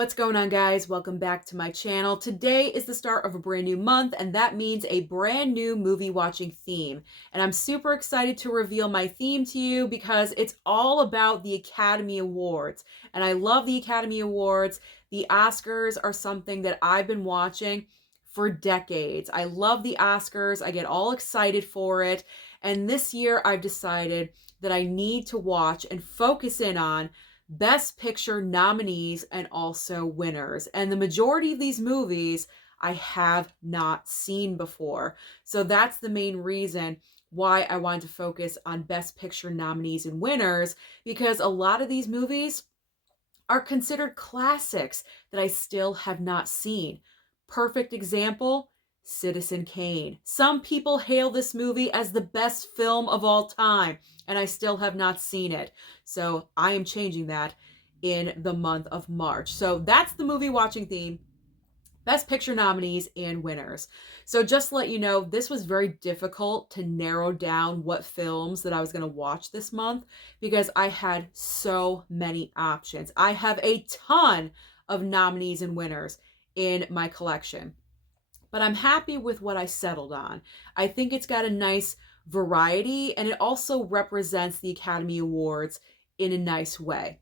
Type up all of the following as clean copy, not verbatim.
What's going on, guys? Welcome back to my channel. Today is the start of a brand new month, and that means a brand new movie watching theme. And I'm super excited to reveal my theme to you because it's all about the Academy Awards. And I love the Academy Awards. The Oscars are something that I've been watching for decades. I love the Oscars. I get all excited for it. And this year I've decided that I need to watch and focus in on Best Picture nominees and also winners. And the majority of these movies I have not seen before. So that's the main reason why I wanted to focus on Best Picture nominees and winners, because a lot of these movies are considered classics that I still have not seen. Perfect example, Citizen Kane. Some people hail this movie as the best film of all time, and I still have not seen it. So I am changing that in the month of March. So that's the movie watching theme. Best Picture nominees and winners. So just to let you know, this was very difficult to narrow down what films that I was going to watch this month because I had so many options. I have a ton of nominees and winners in my collection, but I'm happy with what I settled on. I think it's got a nice variety, and it also represents the Academy Awards in a nice way,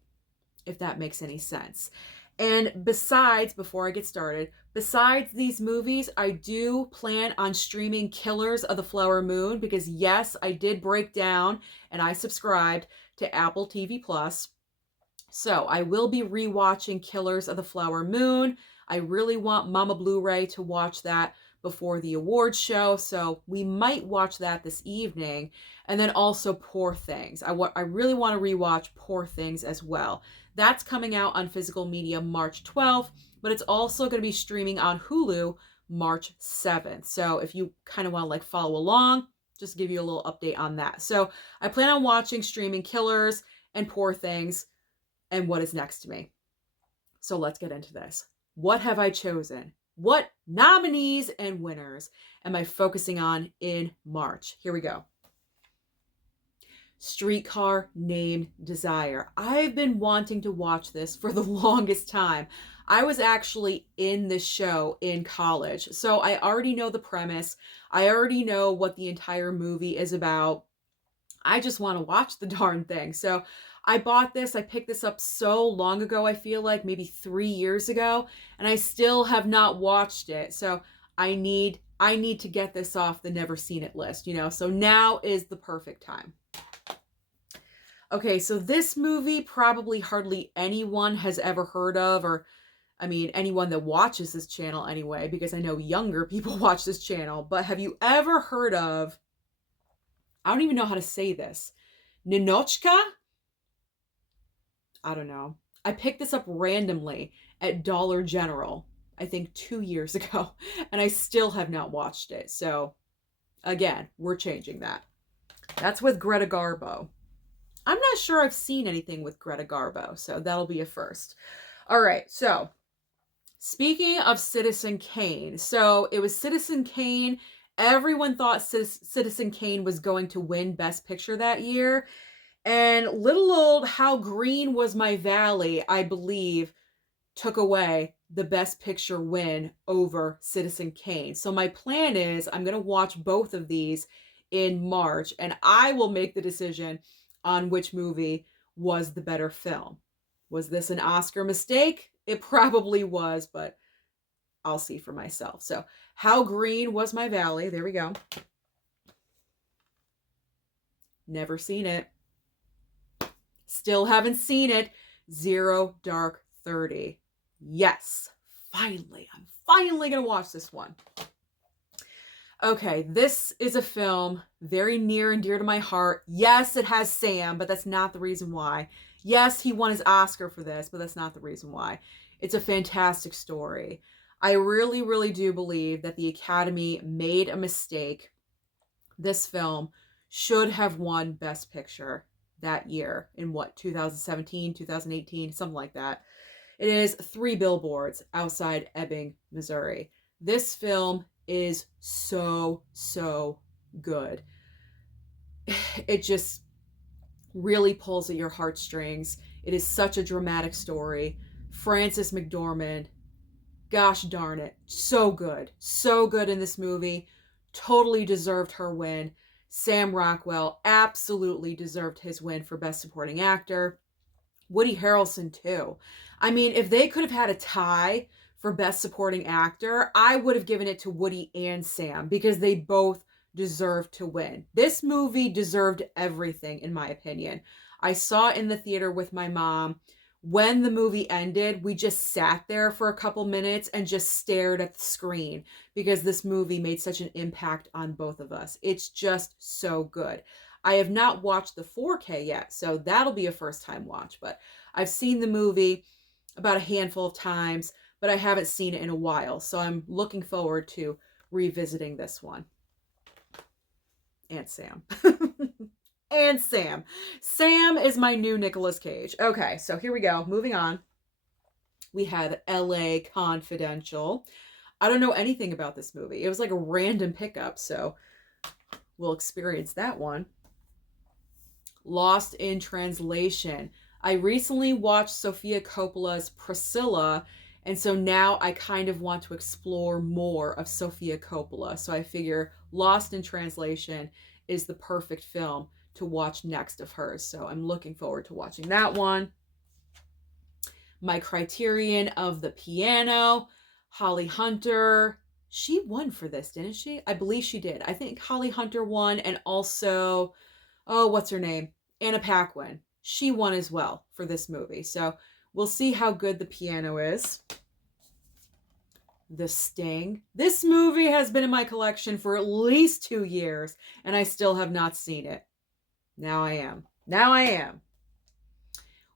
if that makes any sense. And besides, before I get started, besides these movies, I do plan on streaming Killers of the Flower Moon because yes, I did break down and I subscribed to Apple TV Plus. So I will be rewatching Killers of the Flower Moon. I really want Mama Blu-ray to watch that before the awards show, so we might watch that this evening. And then also Poor Things. I really want to rewatch Poor Things as well. That's coming out on physical media March 12th, but it's also going to be streaming on Hulu March 7th. So if you kind of want to like follow along, just give you a little update on that. So I plan on watching streaming Killers and Poor Things and what is next to me. So let's get into this. What have I chosen? What nominees and winners am I focusing on in March? Here we go. Streetcar Named Desire. I've been wanting to watch this for the longest time. I was actually in this show in college, so I already know the premise. I already know what the entire movie is about. I just want to watch the darn thing. So I bought this. I picked this up so long ago, I feel like maybe 3 years ago, and I still have not watched it. So I need to get this off the never seen it list, you know. So now is the perfect time. Okay, so this movie probably hardly anyone has ever heard of, or I mean, anyone that watches this channel anyway, because I know younger people watch this channel, but have you ever heard of, I don't even know how to say this, Ninochka? I don't know. I picked this up randomly at Dollar General, I think 2 years ago, and I still have not watched it. So again, we're changing that. That's with Greta Garbo. I'm not sure I've seen anything with Greta Garbo, so that'll be a first. All right, so speaking of Citizen Kane, so it was Citizen Kane. Everyone thought Citizen Kane was going to win Best Picture that year. And little old How Green Was My Valley, I believe, took away the Best Picture win over Citizen Kane. So my plan is I'm going to watch both of these in March, and I will make the decision on which movie was the better film. Was this an Oscar mistake? It probably was, but I'll see for myself. So How Green Was My Valley. There we go. Never seen it. Still haven't seen it. Zero Dark 30. Yes, finally. I'm finally going to watch this one. Okay, this is a film very near and dear to my heart. Yes, it has Sam, but that's not the reason why. Yes, he won his Oscar for this, but that's not the reason why. It's a fantastic story. I really, really do believe that the Academy made a mistake. This film should have won Best Picture that year in what, 2017, 2018, something like that. It is Three Billboards Outside Ebbing, Missouri. This film is so, so good. It just really pulls at your heartstrings. It is such a dramatic story, Frances McDormand, gosh darn it, so good. So good in this movie. Totally deserved her win. Sam Rockwell absolutely deserved his win for Best Supporting Actor. Woody Harrelson too. I mean, if they could have had a tie for Best Supporting Actor, I would have given it to Woody and Sam because they both deserved to win. This movie deserved everything, in my opinion. I saw it in the theater with my mom. When the movie ended, we just sat there for a couple minutes and just stared at the screen because this movie made such an impact on both of us. It's just so good. I have not watched the 4K yet, so that'll be a first time watch, but I've seen the movie about a handful of times, but I haven't seen it in a while, so I'm looking forward to revisiting this one. And Sam. And Sam. Sam is my new Nicolas Cage. Okay, so here we go. Moving on. We have LA Confidential. I don't know anything about this movie. It was like a random pickup, so we'll experience that one. Lost in Translation. I recently watched Sofia Coppola's Priscilla, and so now I kind of want to explore more of Sofia Coppola. So I figure Lost in Translation is the perfect film to watch next of hers. So I'm looking forward to watching that one. My Criterion of the Piano. Holly Hunter. She won for this, didn't she? I believe she did. I think Holly Hunter won, and also, oh, what's her name? Anna Paquin. She won as well for this movie. So we'll see how good the piano is. The Sting. This movie has been in my collection for at least 2 years, and I still have not seen it. Now I am. Now I am.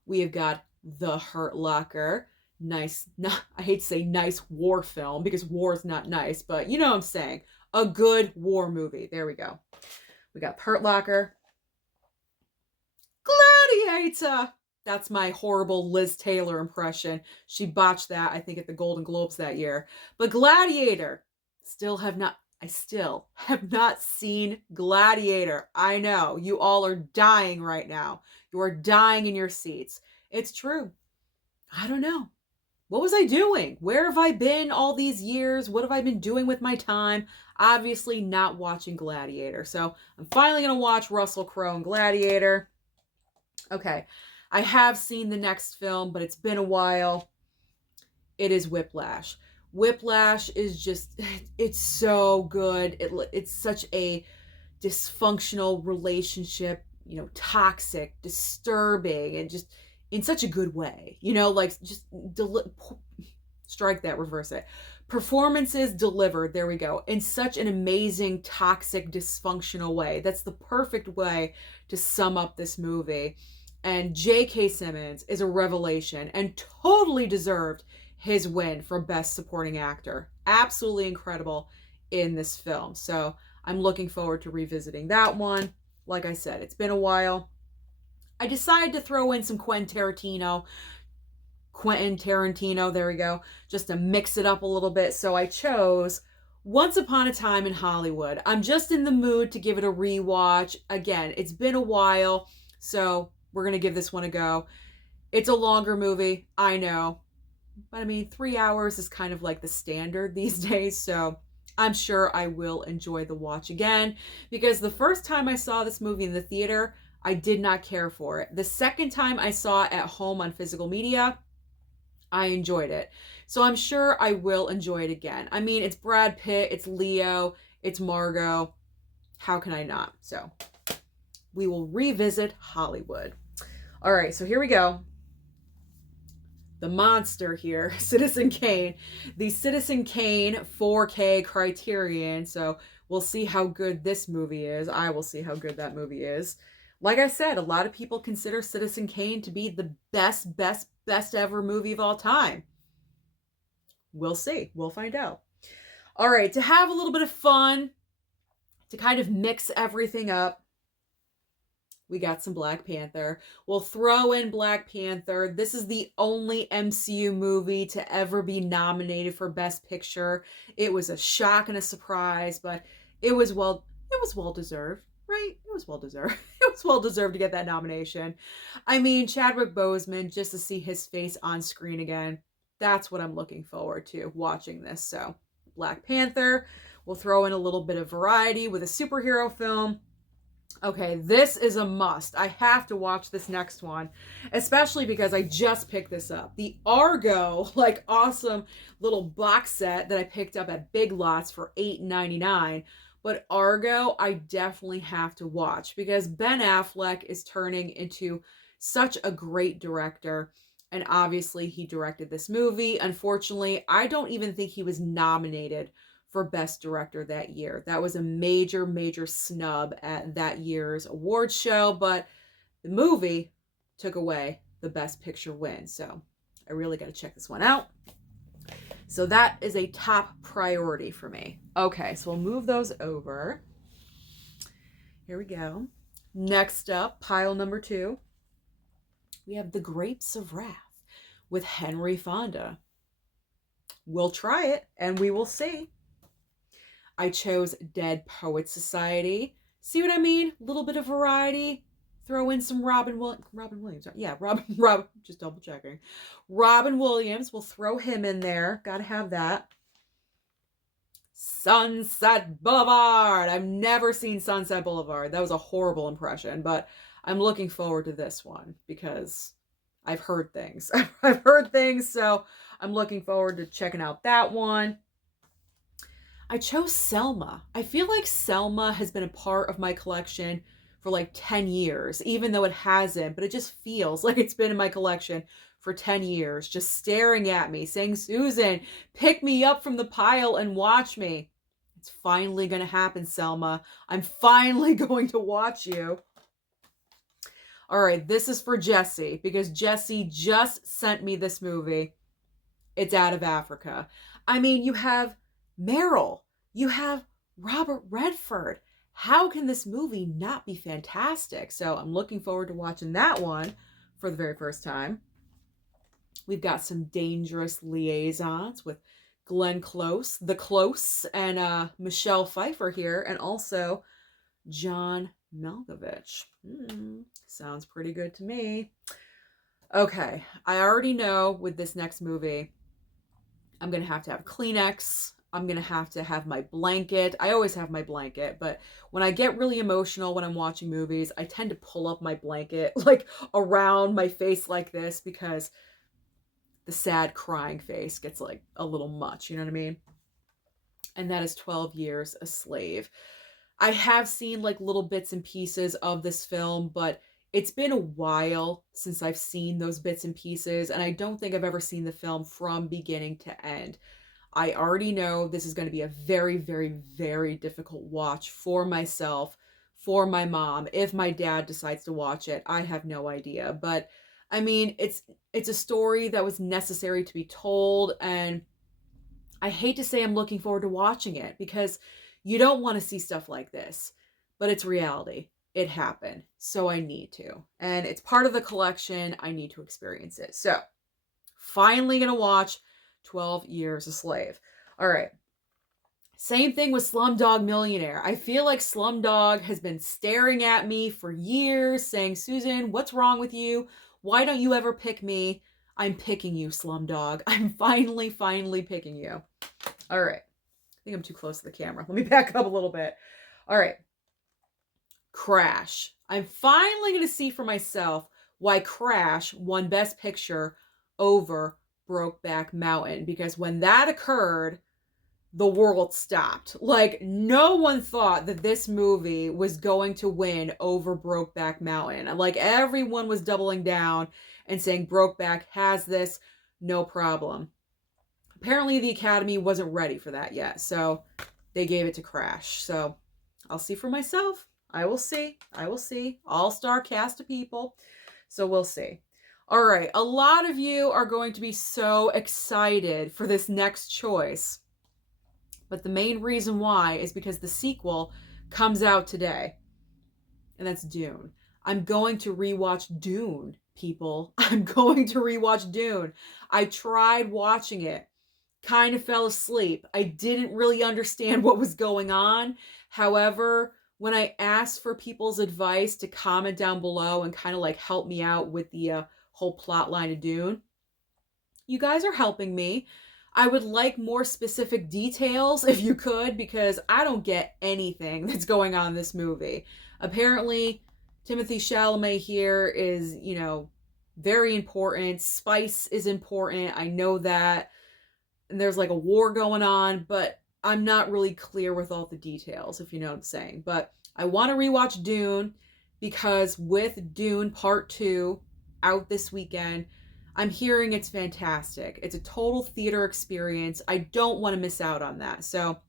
We have got The Hurt Locker. Nice, I hate to say nice war film because war is not nice, but you know what I'm saying. A good war movie. There we go. We got Hurt Locker. Gladiator. That's my horrible Liz Taylor impression. She botched that, I think, at the Golden Globes that year. But Gladiator. I still have not seen Gladiator. I know. You all are dying right now. You are dying in your seats. It's true. I don't know. What was I doing? Where have I been all these years? What have I been doing with my time? Obviously not watching Gladiator. So I'm finally going to watch Russell Crowe and Gladiator. Okay. I have seen the next film, but it's been a while. It is Whiplash. Whiplash is just, it's so good. It's such a dysfunctional relationship, you know, toxic, disturbing, and just in such a good way, you know, like just strike that, reverse it. Performances delivered, there we go, in such an amazing, toxic, dysfunctional way. That's the perfect way to sum up this movie. And J.K. Simmons is a revelation and totally deserved his win for Best Supporting Actor. Absolutely incredible in this film. So I'm looking forward to revisiting that one. Like I said, it's been a while. I decided to throw in some Quentin Tarantino, there we go, just to mix it up a little bit. So I chose Once Upon a Time in Hollywood. I'm just in the mood to give it a rewatch. Again, it's been a while, so we're going to give this one a go. It's a longer movie, I know. But I mean, 3 hours is kind of like the standard these days, so I'm sure I will enjoy the watch again. Because the first time I saw this movie in the theater, I did not care for it. The second time I saw it at home on physical media, I enjoyed it. So I'm sure I will enjoy it again. I mean, it's Brad Pitt, it's Leo, it's Margot. How can I not? So we will revisit Hollywood. All right, so here we go. The monster here, Citizen Kane. The Citizen Kane 4K Criterion. So we'll see how good this movie is. I will see how good that movie is. Like I said, a lot of people consider Citizen Kane to be the best ever movie of all time. We'll see. We'll find out. All right, to have a little bit of fun, to kind of mix everything up, we got some Black Panther. We'll throw in Black Panther. This is the only MCU movie to ever be nominated for Best Picture. It was a shock and a surprise, but it was well deserved, right? It was well deserved. It was well deserved to get that nomination. I mean, Chadwick Boseman, just to see his face on screen again, that's what I'm looking forward to watching this. So, Black Panther, we'll throw in a little bit of variety with a superhero film. Okay, this is a must. I have to watch this next one, especially because I just picked this up. The Argo, like, awesome little box set that I picked up at Big Lots for $8.99. But Argo, I definitely have to watch because Ben Affleck is turning into such a great director. And obviously, he directed this movie. Unfortunately, I don't even think he was nominated for Best Director that year. That was a major, major snub at that year's awards show, but the movie took away the Best Picture win. So I really got to check this one out. So that is a top priority for me. Okay, so we'll move those over. Here we go. Next up, pile number 2, we have The Grapes of Wrath with Henry Fonda. We'll try it and we will see. I chose Dead Poets Society. See what I mean? A little bit of variety. Throw in some Robin Williams. Yeah, Robin, just double checking. Robin Williams, we'll throw him in there. Gotta have that. Sunset Boulevard. I've never seen Sunset Boulevard. That was a horrible impression, but I'm looking forward to this one because I've heard things. I've heard things, so I'm looking forward to checking out that one. I chose Selma. I feel like Selma has been a part of my collection for like 10 years, even though it hasn't, but it just feels like it's been in my collection for 10 years, just staring at me, saying, Susan, pick me up from the pile and watch me. It's finally going to happen, Selma. I'm finally going to watch you. All right, this is for Jesse, because Jesse just sent me this movie. It's Out of Africa. I mean, you have Meryl, you have Robert Redford. How can this movie not be fantastic? So I'm looking forward to watching that one for the very first time. We've got some Dangerous Liaisons with Glenn Close, The Close, and Michelle Pfeiffer here, and also John Malkovich. Sounds pretty good to me. Okay, I already know with this next movie, I'm going to have Kleenex. I'm going to have my blanket. I always have my blanket, but when I get really emotional when I'm watching movies, I tend to pull up my blanket like around my face like this because the sad crying face gets like a little much, you know what I mean? And that is 12 Years a Slave. I have seen like little bits and pieces of this film, but it's been a while since I've seen those bits and pieces, and I don't think I've ever seen the film from beginning to end. I already know this is going to be a very, very, very difficult watch for myself, for my mom. If my dad decides to watch it, I have no idea. But I mean, it's a story that was necessary to be told, and I hate to say I'm looking forward to watching it because you don't want to see stuff like this, but it's reality. It happened, so I need to. And it's part of the collection. I need to experience it. So, finally gonna watch 12 Years a Slave. All right. Same thing with Slumdog Millionaire. I feel like Slumdog has been staring at me for years, saying, Susan, what's wrong with you? Why don't you ever pick me? I'm picking you, Slumdog. I'm finally picking you. All right. I think I'm too close to the camera. Let me back up a little bit. All right. Crash. I'm finally going to see for myself why Crash won Best Picture over Brokeback Mountain, because when that occurred, the world stopped. Like, no one thought that this movie was going to win over Brokeback Mountain. Like, everyone was doubling down and saying Brokeback has this, no problem. Apparently the Academy wasn't ready for that yet, so they gave it to Crash. So I'll see for myself. I will see. All-star cast of people. So we'll see. All right, a lot of you are going to be so excited for this next choice. But the main reason why is because the sequel comes out today. And that's Dune. I'm going to rewatch Dune, people. I'm going to rewatch Dune. I tried watching it. Kind of fell asleep. I didn't really understand what was going on. However, when I asked for people's advice to comment down below and kind of like help me out with the whole plot line of Dune. You guys are helping me. I would like more specific details if you could, because I don't get anything that's going on in this movie. Apparently, Timothée Chalamet here is, very important. Spice is important. I know that. And there's like a war going on, but I'm not really clear with all the details, if you know what I'm saying. But I want to rewatch Dune because with Dune Part 2 out this weekend, I'm hearing it's fantastic. It's a total theater experience. I don't want to miss out on that. So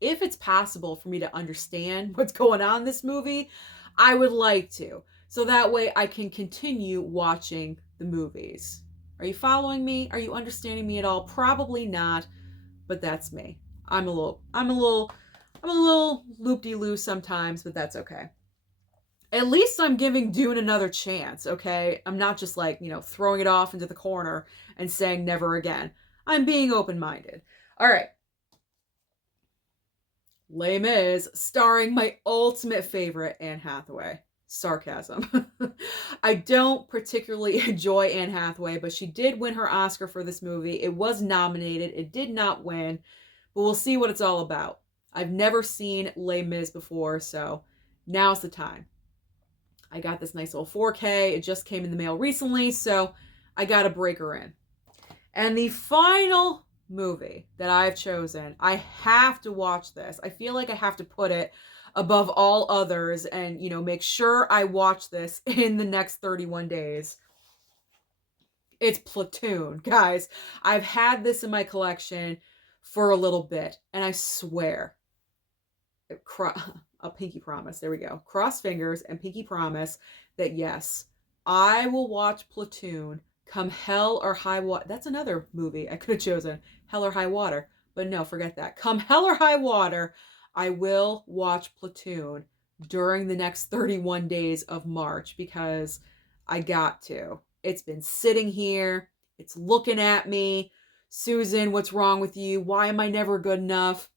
if it's possible for me to understand what's going on in this movie, I would like to. So that way I can continue watching the movies. Are you following me? Are you understanding me at all? Probably not, but that's me. I'm a little loop-de-loo sometimes, but that's okay. At least I'm giving Dune another chance, okay? I'm not just like, throwing it off into the corner and saying never again. I'm being open-minded. All right. Les Mis, starring my ultimate favorite, Anne Hathaway. Sarcasm. I don't particularly enjoy Anne Hathaway, but she did win her Oscar for this movie. It was nominated. It did not win, but we'll see what it's all about. I've never seen Les Mis before, so now's the time. I got this nice little 4K. It just came in the mail recently, so I got to break her in. And the final movie that I've chosen, I have to watch this. I feel like I have to put it above all others and, make sure I watch this in the next 31 days. It's Platoon, guys. I've had this in my collection for a little bit, and I swear, a pinky promise, there we go. Cross fingers and pinky promise that yes, I will watch Platoon come hell or high water. That's another movie I could have chosen, Hell or High Water, but no, forget that. Come hell or high water, I will watch Platoon during the next 31 days of March because I got to. It's been sitting here. It's looking at me. Susan, what's wrong with you? Why am I never good enough?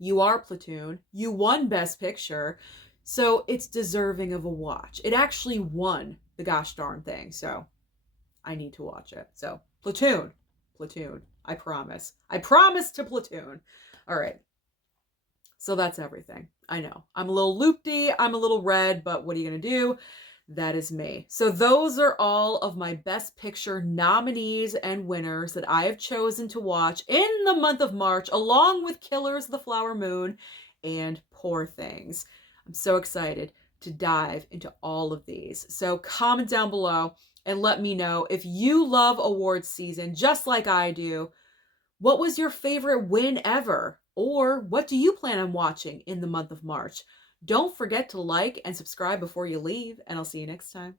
You are Platoon. You won Best Picture. So it's deserving of a watch. It actually won the gosh darn thing. So I need to watch it. So Platoon. I promise. I promise to Platoon. All right. So that's everything. I know. I'm a little loopy. I'm a little red, but what are you going to do? That is me. So those are all of my Best Picture nominees and winners that I have chosen to watch in the month of March, along with Killers of the Flower Moon and Poor Things. I'm so excited to dive into all of these. So comment down below and let me know if you love awards season just like I do. What was your favorite win ever? Or what do you plan on watching in the month of March? Don't forget to like and subscribe before you leave, and I'll see you next time.